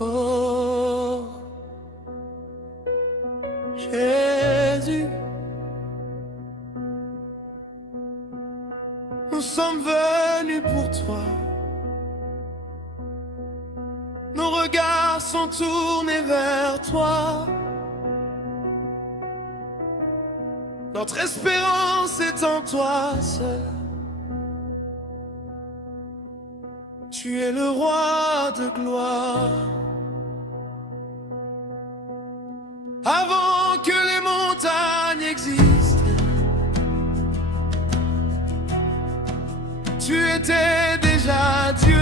Oh, Jésus, nous sommes venus pour toi. Nos regards sont tournés vers toi. Notre espérance est en toi seul. Tu es le roi de gloire. Avant que les montagnes existent, tu étais déjà Dieu.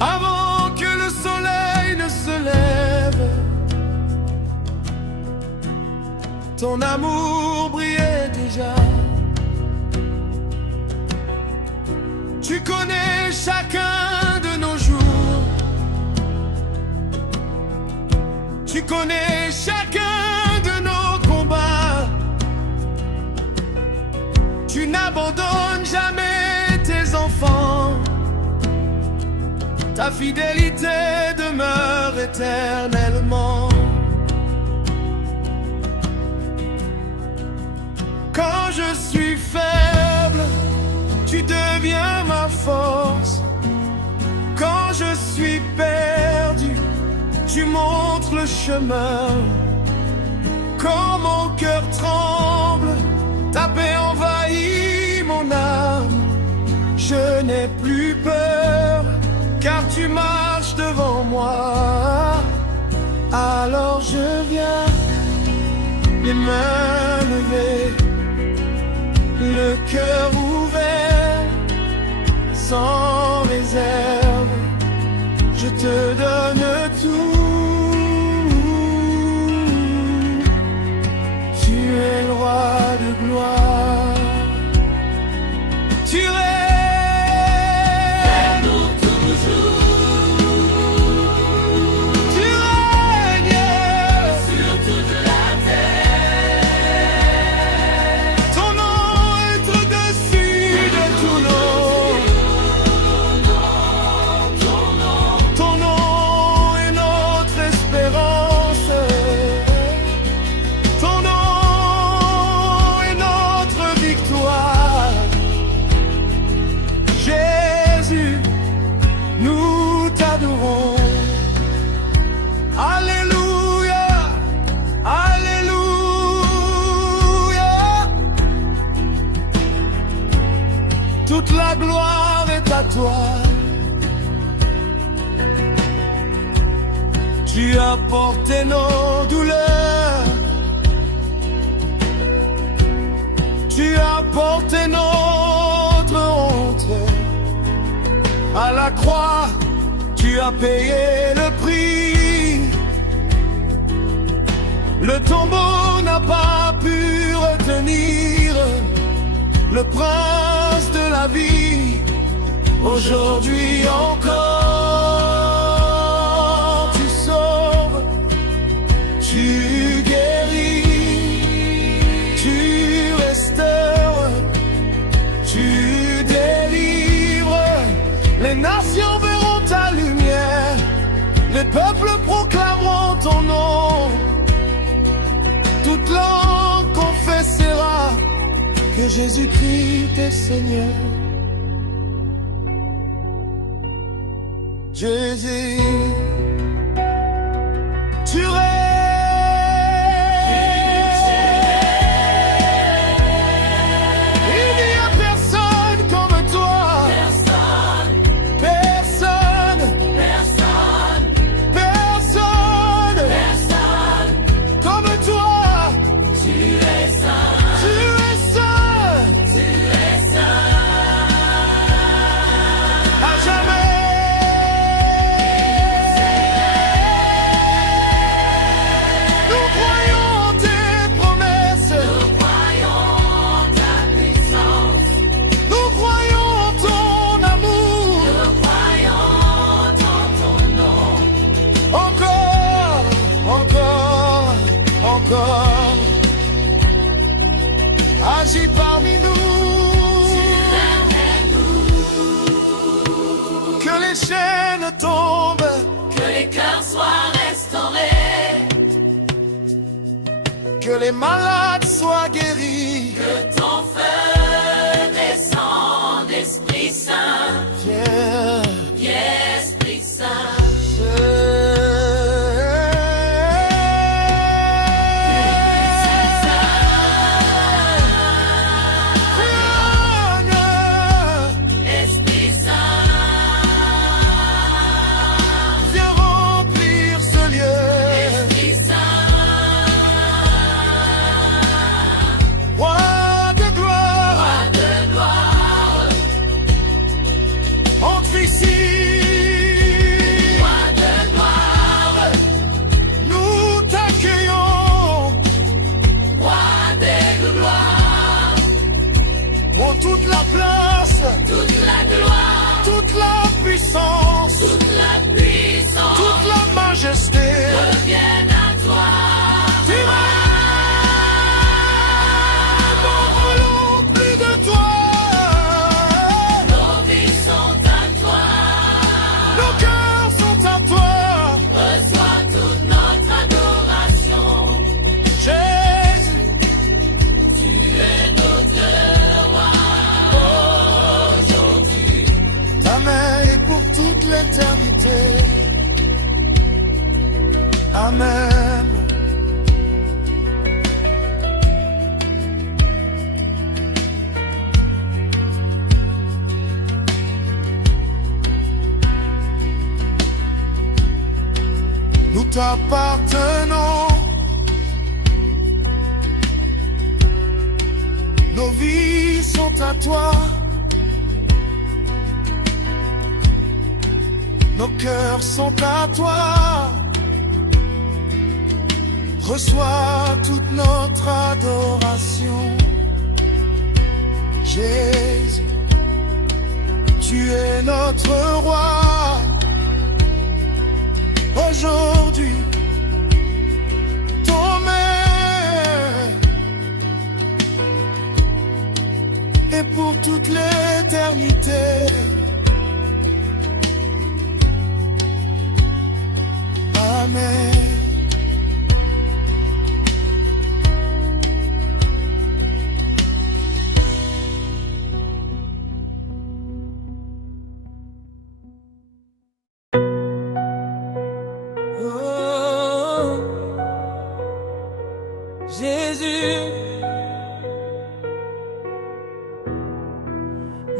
Avant que le soleil ne se lève, ton amour brillait déjà. Tu connais chacun de nos jours. Tu connais chacun de nos combats. Tu n'abandonnes jamais tes enfants. Ta fidélité demeure éternellement. Quand je suis faible, tu deviens ma force. Quand je suis perdu, tu montres le chemin. Quand mon cœur tremble, ta paix envahit mon âme. Je n'ai plus peur, car tu marches devant moi. Alors je viens, les mains levées, le cœur ouvert, sans réserve, je te donne tout. Tu es le roi de gloire. Tu règnes toujours. Tu règnes sur toute la terre. Ton nom est au-dessus de tout nom. Ton nom est notre espérance. Ton nom est notre victoire. Jésus, nous t'adorons. Alléluia, Alléluia. Toute la gloire est à toi. Tu as porté nos douleurs. Tu as porté notre honte. À la croix, tu as payé le prix. Le tombeau n'a pas pu retenir le prince de la vie. Aujourd'hui encore, tu sauves, tu guéris, tu restaures, tu délivres. Les nations verront ta lumière, les peuples proclameront ton nom. Toute langue confessera que Jésus-Christ est Seigneur. Jésus, tu règnes. Il n'y a personne comme toi. Personne, comme toi. Tu es saint. À jamais. les malades soient guéris. Que ton feu descende, Esprit Saint. Viens, Viens, Esprit Saint. Toute la place, toute la gloire, toute la puissance, toute la puissance, toute la majesté reviennent à toi. Tu n'en voulons plus de toi. Nos vies sont à toi, Nos cœurs sont à toi. reçois toute notre adoration. Jésus, Tu es notre roi aujourd'hui. ta main est pour toute l'éternité. Amen. Nous t'appartenons. Nos vies sont à toi. Nos cœurs sont à toi. Reçois toute notre adoration. Jésus, tu es notre roi. Aujourd'hui, ton mère et pour toute l'éternité. Amen. Oh, Jésus,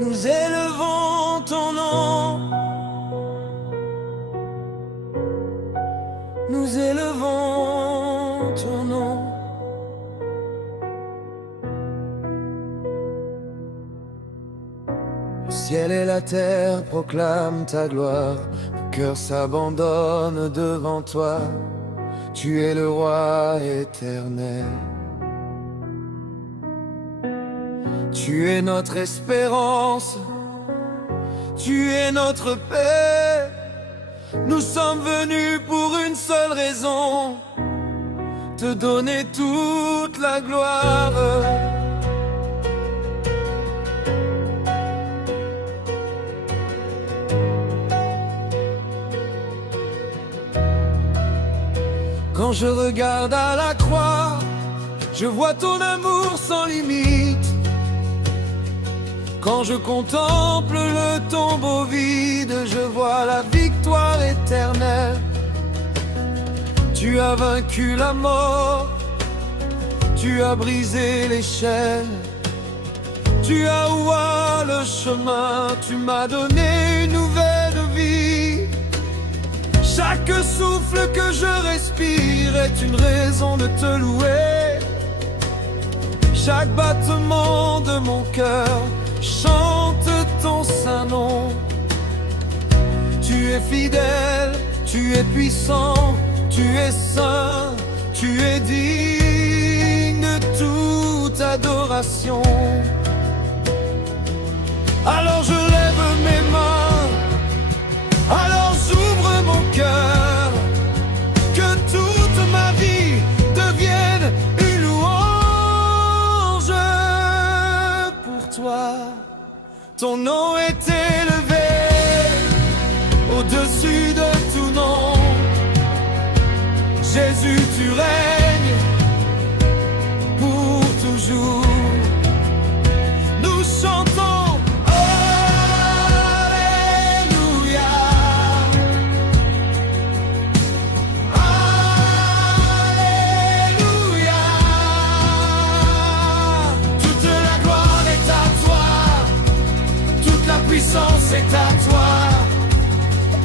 nous élevons ton nom. Nous élevons ton nom. Le ciel et la terre proclament ta gloire. Mon cœur s'abandonne devant toi. Tu es le roi éternel. Tu es notre espérance. Tu es notre paix. Nous sommes venus pour une seule raison, te donner toute la gloire. Quand je regarde à la croix, je vois ton amour sans limite. Quand je contemple le tombeau vide, je vois la victoire éternelle. Tu as vaincu la mort, tu as brisé les chaînes. Tu as ouvert le chemin, tu m'as donné une nouvelle vie. Chaque souffle que je respire est une raison de te louer. Chaque battement de mon cœur chante ton saint nom. Tu es fidèle, tu es puissant, tu es saint, tu es digne de toute adoration. Alors je lève mes mains, alors j'ouvre mon cœur, que toute ma vie devienne une louange pour toi. Ton nom est élevé au-dessus de tout nom. Jésus, tu règnes, toujours. Nous chantons Alléluia. Alléluia. Toute la gloire est à toi, toute la puissance est à toi,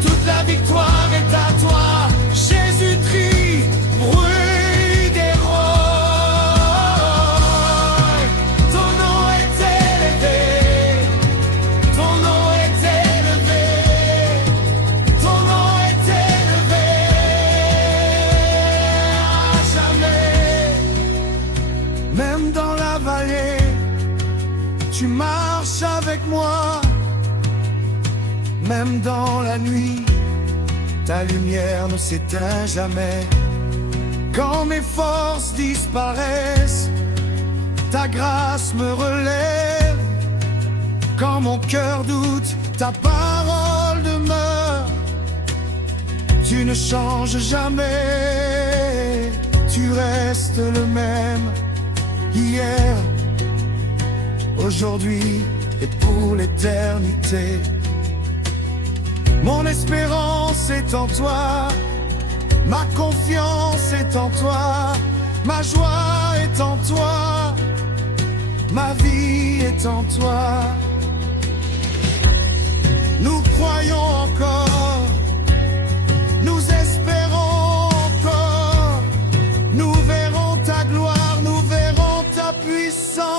toute la victoire est à toi. Jésus-Christ, bruit des rois. Ton nom est élevé, ton nom est élevé, ton nom est élevé à jamais. Même dans la vallée, tu marches avec moi. Même dans la nuit, ta lumière ne s'éteint jamais. Quand mes forces disparaissent, ta grâce me relève. Quand mon cœur doute, ta parole demeure. Tu ne changes jamais, tu restes le même. Hier, aujourd'hui et pour l'éternité. Mon espérance est en toi, ma confiance est en toi, ma joie est en toi, ma vie est en toi. Nous croyons encore, nous espérons encore, nous verrons ta gloire, nous verrons ta puissance.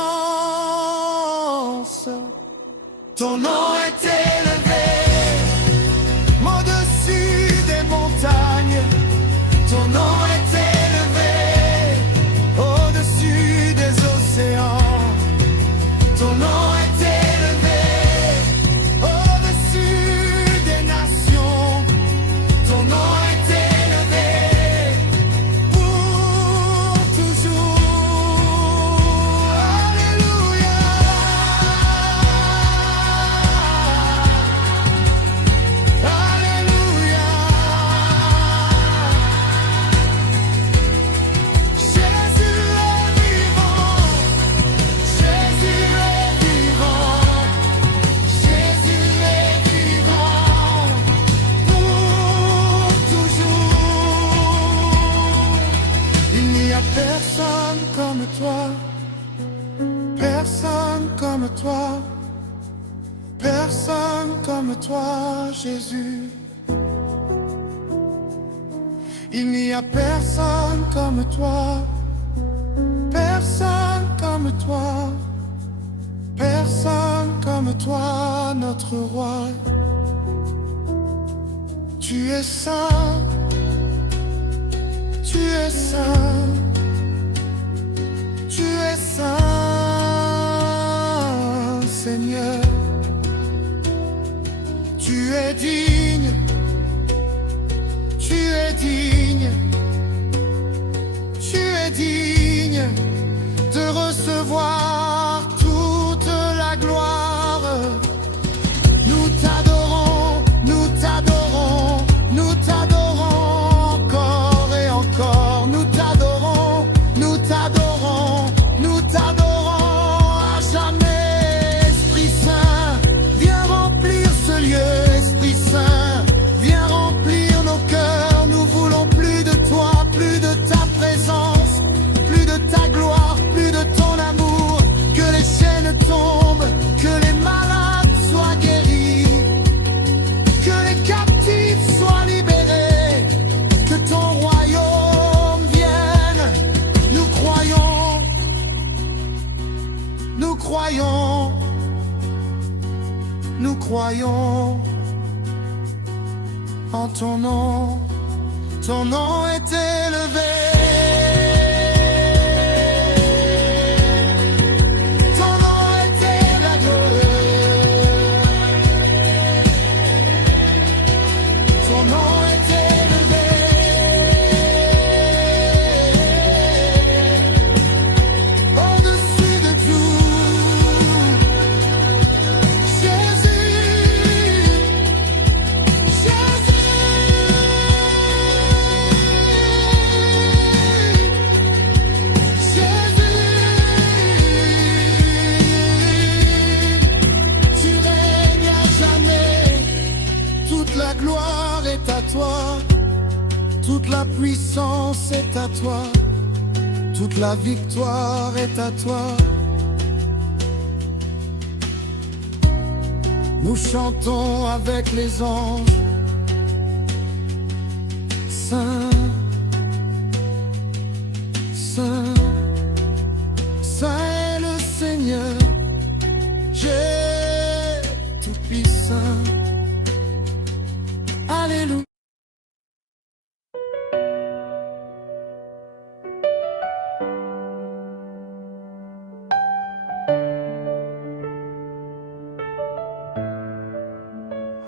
Ton nom est élevé au-dessus des montagnes, ton nom est élevé au-dessus des océans, ton nom est élevé au-dessus des nations, ton nom est élevé pour toujours. Alléluia. Personne comme toi, personne comme toi, personne comme toi, Jésus. Il n'y a personne comme toi, personne comme toi, personne comme toi, notre roi. Tu es saint, tu es saint. Tu es saint, Seigneur. Tu es digne, tu es digne, tu es digne de recevoir toute la gloire. Nous t'adorons, nous t'adorons, nous t'adorons encore et encore. Nous t'adorons, nous t'adorons. Nous t'adorons à jamais, Esprit Saint. Viens remplir ce lieu, Esprit Saint. Viens remplir nos cœurs. Nous voulons plus de toi, plus de ta présence, plus de ta gloire, plus de ton amour. Que les chaînes tombent, que les malades soient guéris, que les captifs soient libérés, que ton royaume vienne. Nous croyons, nous croyons, nous croyons en ton nom est élevé. Ton nom est élevé. Ton nom est élevé. Au-dessus de tout. Jésus, Jésus. Toute la puissance est à toi, toute la victoire est à toi. Nous chantons avec les anges. Saint, Saint, Saint est le Seigneur, Dieu tout-puissant. Alléluia.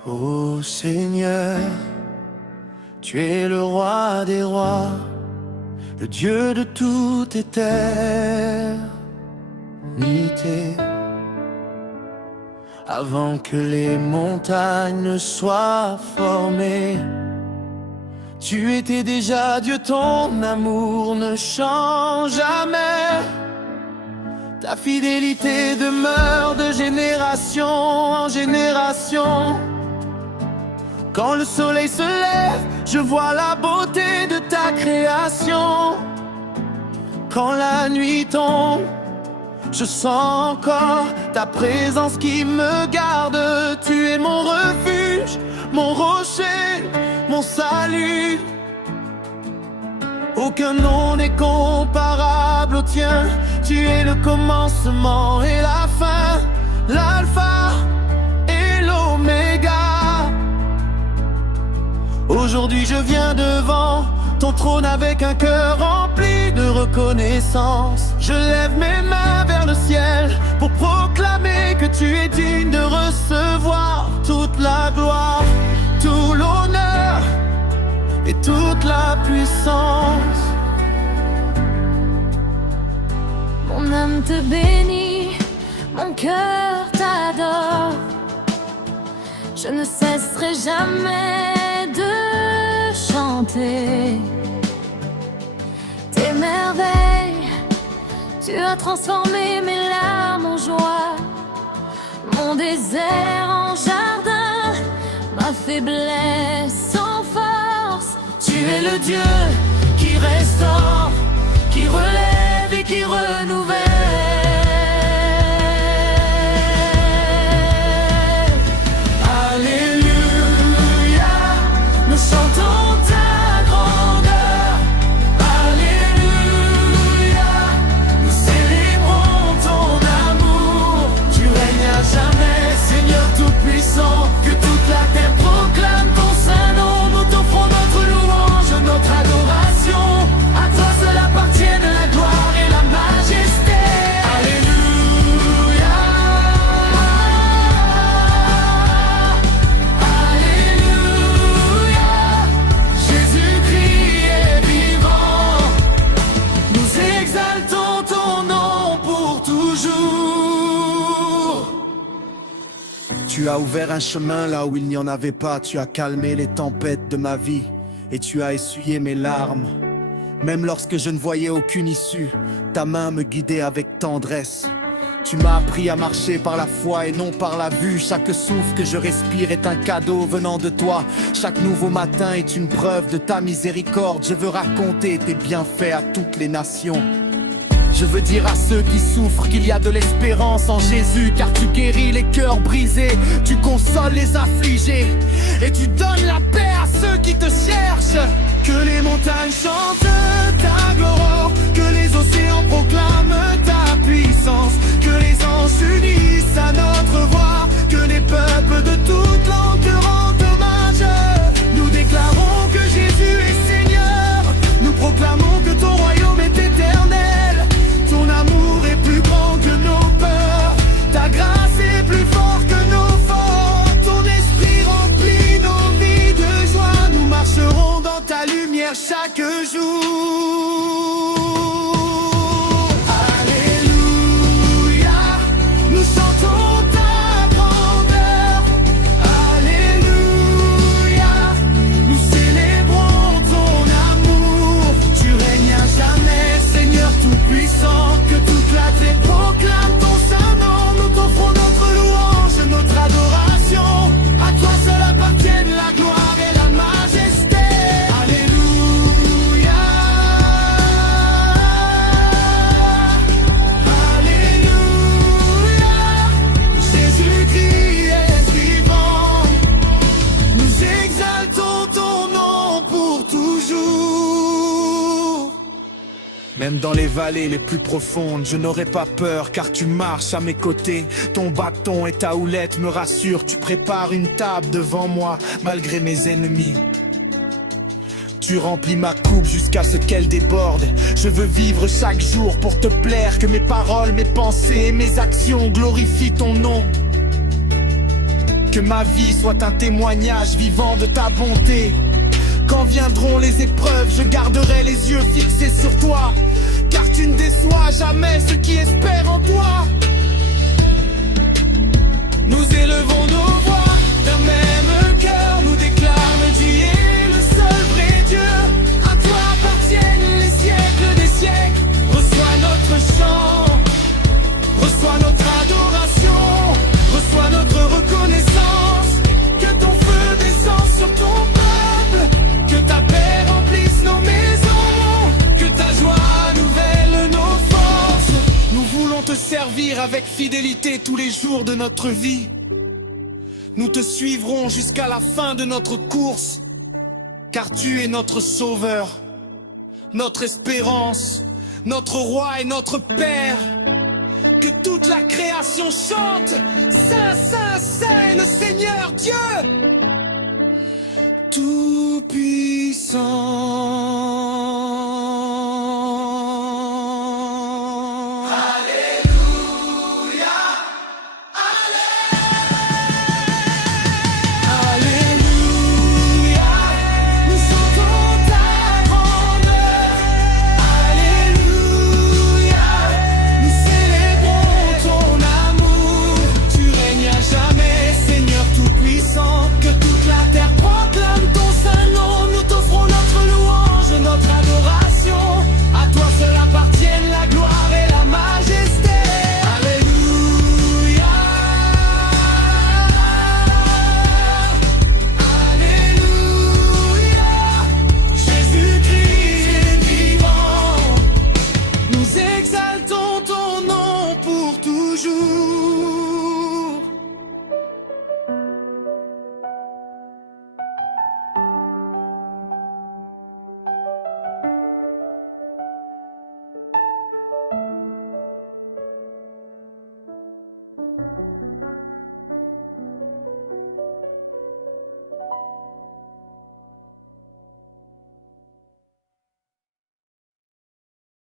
Ô Seigneur, tu es le roi des rois, le Dieu de toute éternité. Avant que les montagnes ne soient formées, tu étais déjà Dieu, ton amour ne change jamais. Ta fidélité demeure de génération en génération. Quand le soleil se lève, je vois la beauté de ta création. Quand la nuit tombe, je sens encore ta présence qui me garde. Tu es mon refuge, mon rocher, mon salut. Aucun nom n'est comparable au tien. Tu es le commencement et la fin, l'alpha et l'oméga. Aujourd'hui je viens devant ton trône avec un cœur rempli de reconnaissance. Je lève mes mains vers le ciel pour proclamer que tu es digne de recevoir toute la gloire, tout l'honneur et toute la puissance. Mon âme te bénit, mon cœur t'adore. Je ne cesserai jamais de chanter tes merveilles. Tu as transformé mes larmes en joie, mon désert en jardin, ma faiblesse en force. Tu es le Dieu qui restaure, qui relève et qui renouvelle. Alléluia, nous chantons ta grandeur. Alléluia, nous célébrons ton amour. Tu règnes à jamais, Seigneur tout-puissant. Que toute la terre proclame ton saint nom. Nous t'offrons notre louange, notre adoration. À toi seul appartiennent la gloire et la majesté. Alléluia, Alléluia, Jésus-Christ est vivant. Nous exaltons ton nom pour toujours. Tu as ouvert un chemin là où il n'y en avait pas. Tu as calmé les tempêtes de ma vie et tu as essuyé mes larmes. Même lorsque je ne voyais aucune issue, ta main me guidait avec tendresse. Tu m'as appris à marcher par la foi et non par la vue. Chaque souffle que je respire est un cadeau venant de toi. Chaque nouveau matin est une preuve de ta miséricorde. Je veux raconter tes bienfaits à toutes les nations. Je veux dire à ceux qui souffrent qu'il y a de l'espérance en Jésus. Car tu guéris les cœurs brisés, tu consoles les affligés et tu donnes la paix à ceux qui te cherchent. Que les montagnes chantent ta gloire, que les océans proclament ta puissance, que les anges unissent à notre voix, que les peuples de toute langue te rendent hommage. Nous déclarons que Jésus est Seigneur, nous proclamons que ton royaume est éternel. Ton amour est plus grand que nos peurs, ta grâce est plus forte que nos forces. Ton esprit remplit nos vies de joie, nous marcherons dans ta lumière chaque jour. Alléluia, nous chantons ta grandeur. Alléluia, nous célébrons ton amour. Tu règnes à jamais, Seigneur tout-puissant. Que toute la terre proclame ton saint nom. Nous t'offrons notre louange, notre adoration. À toi seul appartiennent la gloire et la majesté. Alléluia. Même dans les vallées les plus profondes, je n'aurai pas peur car tu marches à mes côtés. Ton bâton et ta houlette me rassurent, tu prépares une table devant moi malgré mes ennemis. Tu remplis ma coupe jusqu'à ce qu'elle déborde. Je veux vivre chaque jour pour te plaire, que mes paroles, mes pensées et mes actions glorifient ton nom. Que ma vie soit un témoignage vivant de ta bonté. Quand viendront les épreuves, je garderai les yeux fixés sur toi, car tu ne déçois jamais ceux qui espèrent en toi. Nous élevons nos voix d'un même cœur, nous déclarons Dieu est le seul vrai Dieu. À toi appartiennent les siècles des siècles. Reçois notre chant, reçois notre adoration, reçois notre reconnaissance. Que ton feu descende sur ton peuple, que ta paix remplisse nos maisons, que ta joie nouvelle nos forces. Nous voulons te servir avec fidélité tous les jours de notre vie. Nous te suivrons jusqu'à la fin de notre course, car tu es notre sauveur, notre espérance, notre roi et notre père. Que toute la création chante, Saint, Saint, Saint est le Seigneur Dieu Tout-Puissant. Alléluia, Alléluia, nous chantons ta grandeur. Alléluia, nous célébrons ton amour. Tu règnes à jamais, Seigneur tout-puissant. Que toute la terre proclame ton saint nom. Nous t'offrons notre louange, notre adoration. À toi seul appartiennent la gloire et la majesté. Alléluia, Alléluia, Jésus-Christ est vivant. Nous exaltons ton nom pour toujours.